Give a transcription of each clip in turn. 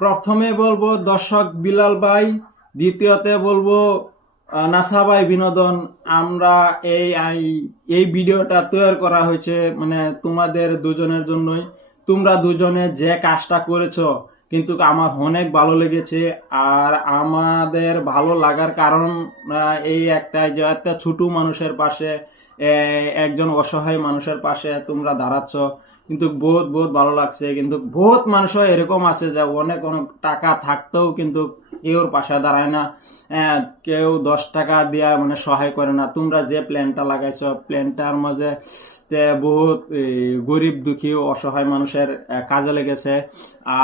প্রথমে বলবো দর্শক বিলাল ভাই, দ্বিতীয়তে বলবো নাসা ভাই বিনোদন। আমরা এই ভিডিওটা তৈরি করা হয়েছে মানে তোমাদের দুজনের জন্যই। তোমরা দুজনে যে কাজটা করেছো কিন্তু আমার অনেক ভালো লেগেছে। আর আমাদের ভালো লাগার কারণ এই একটাই যে একটা ছোট মানুষের পাশে, একজন অসহায় মানুষের পাশে তোমরা দাঁড়াচ্ছ, কিন্তু বহুত বহুত ভালো লাগছে। কিন্তু বহুত মানুষও এরকম আছে যে অনেক অনেক টাকা থাকতেও কিন্তু কেউর পাশে দাঁড়ায় না। কেউ 10 টাকা দিয়া মানে সহায় করে না। তোমরা যে প্ল্যানটা লাগাইছো প্ল্যানটার মাঝে বহুত গরিব দুঃখী অসহায় মানুষের কাজে লেগেছে।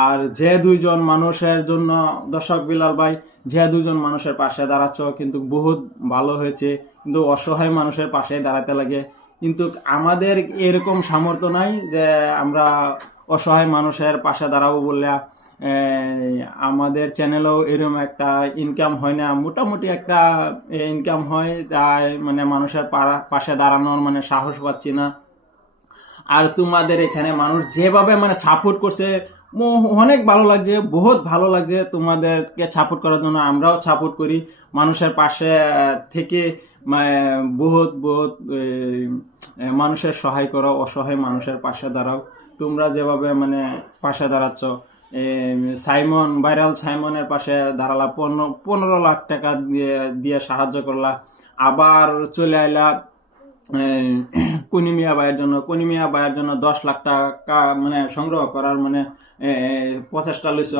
আর যে দুইজন মানুষের জন্য দর্শক বিলাল ভাই, যে দুজন মানুষের পাশে দাঁড়াচ্ছ কিন্তু বহুত ভালো হয়েছে। কিন্তু অসহায় মানুষের পাশে দাঁড়াতে লাগে, কিন্তু আমাদের এরকম সামর্থ্য নাই যে আমরা অসহায় মানুষের পাশে দাঁড়াবো বললে। আমাদের চ্যানেলেও এরকম একটা ইনকাম হয় না, মোটামুটি একটা ইনকাম হয়, তাই মানে মানুষের পাশে দাঁড়ানোর মানে সাহস পাচ্ছি না। আর তোমাদের এখানে মানুষ যেভাবে মানে সাপোর্ট করছে অনেক ভালো লাগছে, বহুত ভালো লাগছে। তোমাদেরকে সাপোর্ট করার জন্য আমরাও সাপোর্ট করি, মানুষের পাশে থেকে বহুত বহুত মানুষের সহায় করো, অসহায় মানুষের পাশে দাঁড়াও। তোমরা যেভাবে মানে পাশে দাঁড়াচ্ছ, সাইমন ভাইরাল সাইমনের পাশে দাঁড়ালা, 15 লাখ টাকা দিয়ে দিয়ে সাহায্য করলা। আবার চলে আইলা কনিমিয়া ভাইয়ের জন্য 10 লাখ টাকা মানে সংগ্রহ করার মানে প্রচেষ্টা লইছ।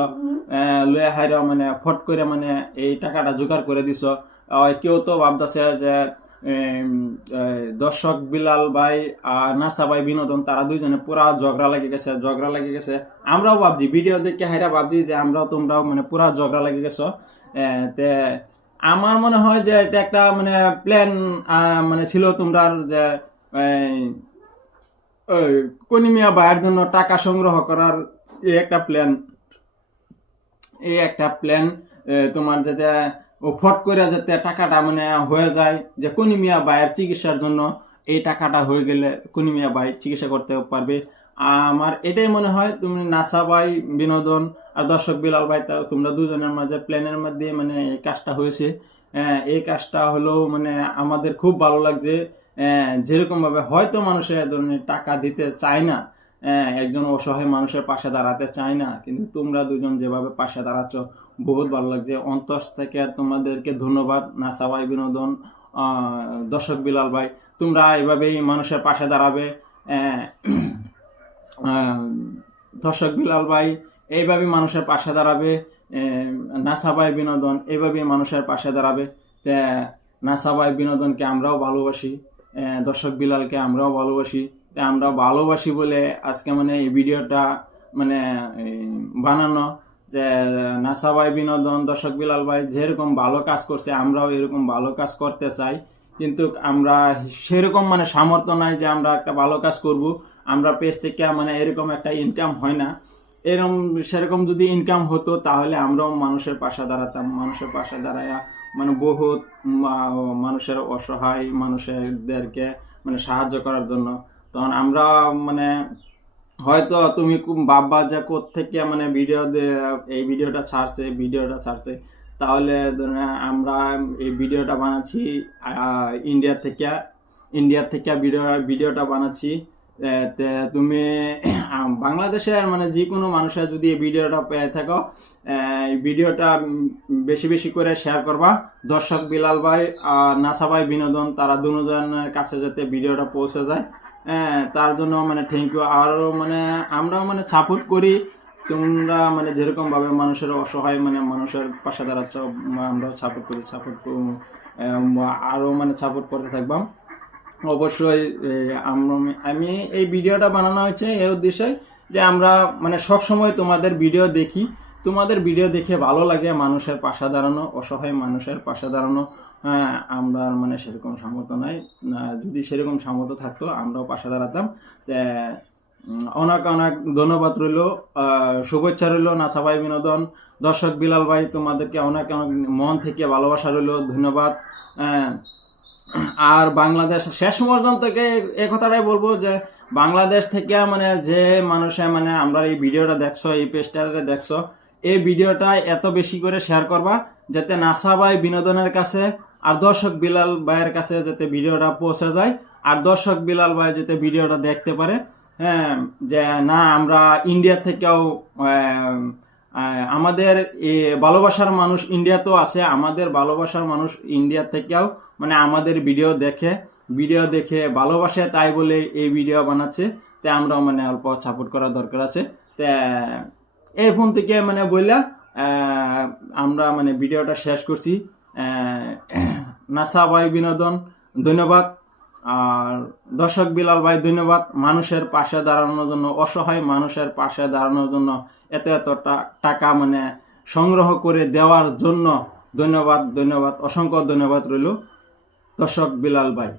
লইয়া হাইরা মানে ফট করে মানে এই টাকাটা জোগাড় করে দিছ। কেউ তো ভাবতেছে যে দর্শক বিলাল ভাই আর নাসা ভাই বিনোদন তারা দুইজনে পুরা ঝগড়া লেগে গেছে। আমরাও ভাবছি ভিডিও দেখে হাইরা ভাবছি যে আমরাও তোমরাও মানে পুরা ঝগড়া লেগে গেছো। তে আমার মনে হয় যে এটা একটা মানে প্ল্যান মানে ছিল তোমরা যে কনিমিয়া ভাইয়ের জন্য টাকা সংগ্রহ করার এই একটা প্ল্যান, তোমার যাতে ফট করে যাতে টাকাটা মানে হয়ে যায়, যে কনিমিয়া ভাইয়ের চিকিৎসার জন্য এই টাকাটা হয়ে গেলে কনিমিয়া ভাই চিকিৎসা করতে পারবে। আমার এটাই মনে হয় তুমি নাসা ভাই বিনোদন আর দর্শক বিলাল ভাই, তোমরা দুজনের মাঝে প্ল্যানের মধ্যে মানে এই কাজটা হয়েছে। এই কাজটা হলো মানে আমাদের খুব ভালো লাগছে। যেরকম ভাবে হয়তো মানুষের এ ধরনের টাকা দিতে চায় না, একজন অসহায় মানুষের পাশে দাঁড়াতে চায় না, কিন্তু তোমরা দুজন যেভাবে পাশে দাঁড়াচ্ছ বহুত ভালো লাগছে। অন্তর থেকে তোমাদেরকে ধন্যবাদ নাসা ভাই বিনোদন, দর্শক বিলাল ভাই। তোমরা এভাবেই মানুষের পাশে দাঁড়াবে। আহ, আহ, দর্শক বিলাল ভাই এইভাবে মানুষের পাশে দাঁড়াবে। নাসা ভাই বিনোদন এইভাবেই মানুষের পাশে দাঁড়াবে। তা নাসা ভাই বিনোদনকে আমরাও ভালোবাসি, দর্শক বিলালকে আমরাও ভালোবাসি। তা আমরা ভালোবাসি বলে আজকে মানে এই ভিডিওটা মানে বানানো, যে নাসা ভাই বিনোদন দর্শক বিলাল ভাই যেরকম ভালো কাজ করছে আমরাও এরকম ভালো কাজ করতে চাই। কিন্তু আমরা সেরকম মানে সামর্থ্য নাই যে আমরা একটা ভালো কাজ করব। আমরা পেজ থেকে মানে এরকম একটা ইনকাম হয় না। এরকম সেরকম যদি ইনকাম হতো তাহলে আমরাও মানুষের পাশে দাঁড়াতাম, মানুষের পাশে দাঁড়াইয়া মানে বহুত মানুষের অসহায় মানুষদেরকে মানে সাহায্য করার জন্য। তখন আমরা মানে হয়তো তুমি খুব ভাববা যে থেকে মানে এই ভিডিওটা ছাড়ছে, তাহলে আমরা এই ভিডিওটা বানাচ্ছি ইন্ডিয়া থেকে ভিডিওটা বানাচ্ছি। তে তুমি বাংলাদেশের মানে যে কোনো মানুষের যদি এই ভিডিওটা পেয়ে থাকো, এই ভিডিওটা বেশি বেশি করে শেয়ার করবা। দর্শক বিলাল ভাই আর নাসা ভাই বিনোদন তারা দুজনের কাছে যাতে ভিডিওটা পৌঁছে যায়, তার জন্য মানে থ্যাংক ইউ। আরও মানে আমরাও মানে সাপোর্ট করি, তোমরা মানে যেরকম ভাবে মানুষের অসহায় মানে মানুষের পাশে দাঁড়াচ্ছ আমরাও সাপোর্ট আরও মানে সাপোর্ট করতে থাকবাম অবশ্যই। আমি এই ভিডিওটা বানানো হয়েছে এই উদ্দেশ্যে যে আমরা মানে সবসময় তোমাদের ভিডিও দেখি, তোমাদের ভিডিও দেখে ভালো লাগে, মানুষের পাশে দাঁড়ানো, অসহায় মানুষের পাশে দাঁড়ানো। আমরা মানে সেরকম সামর্থ্য নাই, যদি সেরকম সামর্থ্য থাকতো আমরাও পাশে দাঁড়াতাম। অনেক অনেক ধন্যবাদ রইল, শুভেচ্ছা রইল নাসা ভাই বিনোদন, দর্শক বিলাল ভাই, তোমাদেরকে অনেক অনেক মন থেকে ভালোবাসা রইল, ধন্যবাদ। আর বাংলাদেশ শেষ পর্যন্ত এই কথাটাই বলবো যে বাংলাদেশ থেকে মানে যে মানুষে মানে আমরা এই ভিডিওটা দেখছো, এই পেজটা দেখছো, এই ভিডিওটা এত বেশি করে শেয়ার করবা যাতে নাসা ভাই বিনোদনের কাছে আর দর্শক বিলাল ভাইয়ের কাছে যাতে ভিডিওটা পৌঁছে যায়, আর দর্শক বিলাল ভাই যাতে ভিডিওটা দেখতে পারে। হ্যাঁ, যে না আমরা ইন্ডিয়া থেকেও আমাদের ভালোবাসার মানুষ ইন্ডিয়াতেও আছে, আমাদের ভালোবাসার মানুষ ইন্ডিয়া থেকেও মানে আমাদের ভিডিও দেখে ভালোবাসে, তাই বলে এই ভিডিও বানাচ্ছে। তাই আমরা মানে অল্প সাপোর্ট করার দরকার আছে। তা এই ফোন থেকে মানে বললা আমরা মানে ভিডিওটা শেষ করছি। নাসা ভাই বিনোদন ধন্যবাদ, আর দর্শক বিলাল ভাই ধন্যবাদ। মানুষের পাশে দাঁড়ানোর জন্য, অসহায় মানুষের পাশে দাঁড়ানোর জন্য এত টাকা মানে সংগ্রহ করে দেওয়ার জন্য ধন্যবাদ, অসংখ্য ধন্যবাদ রইল দর্শক বিলাল ভাই।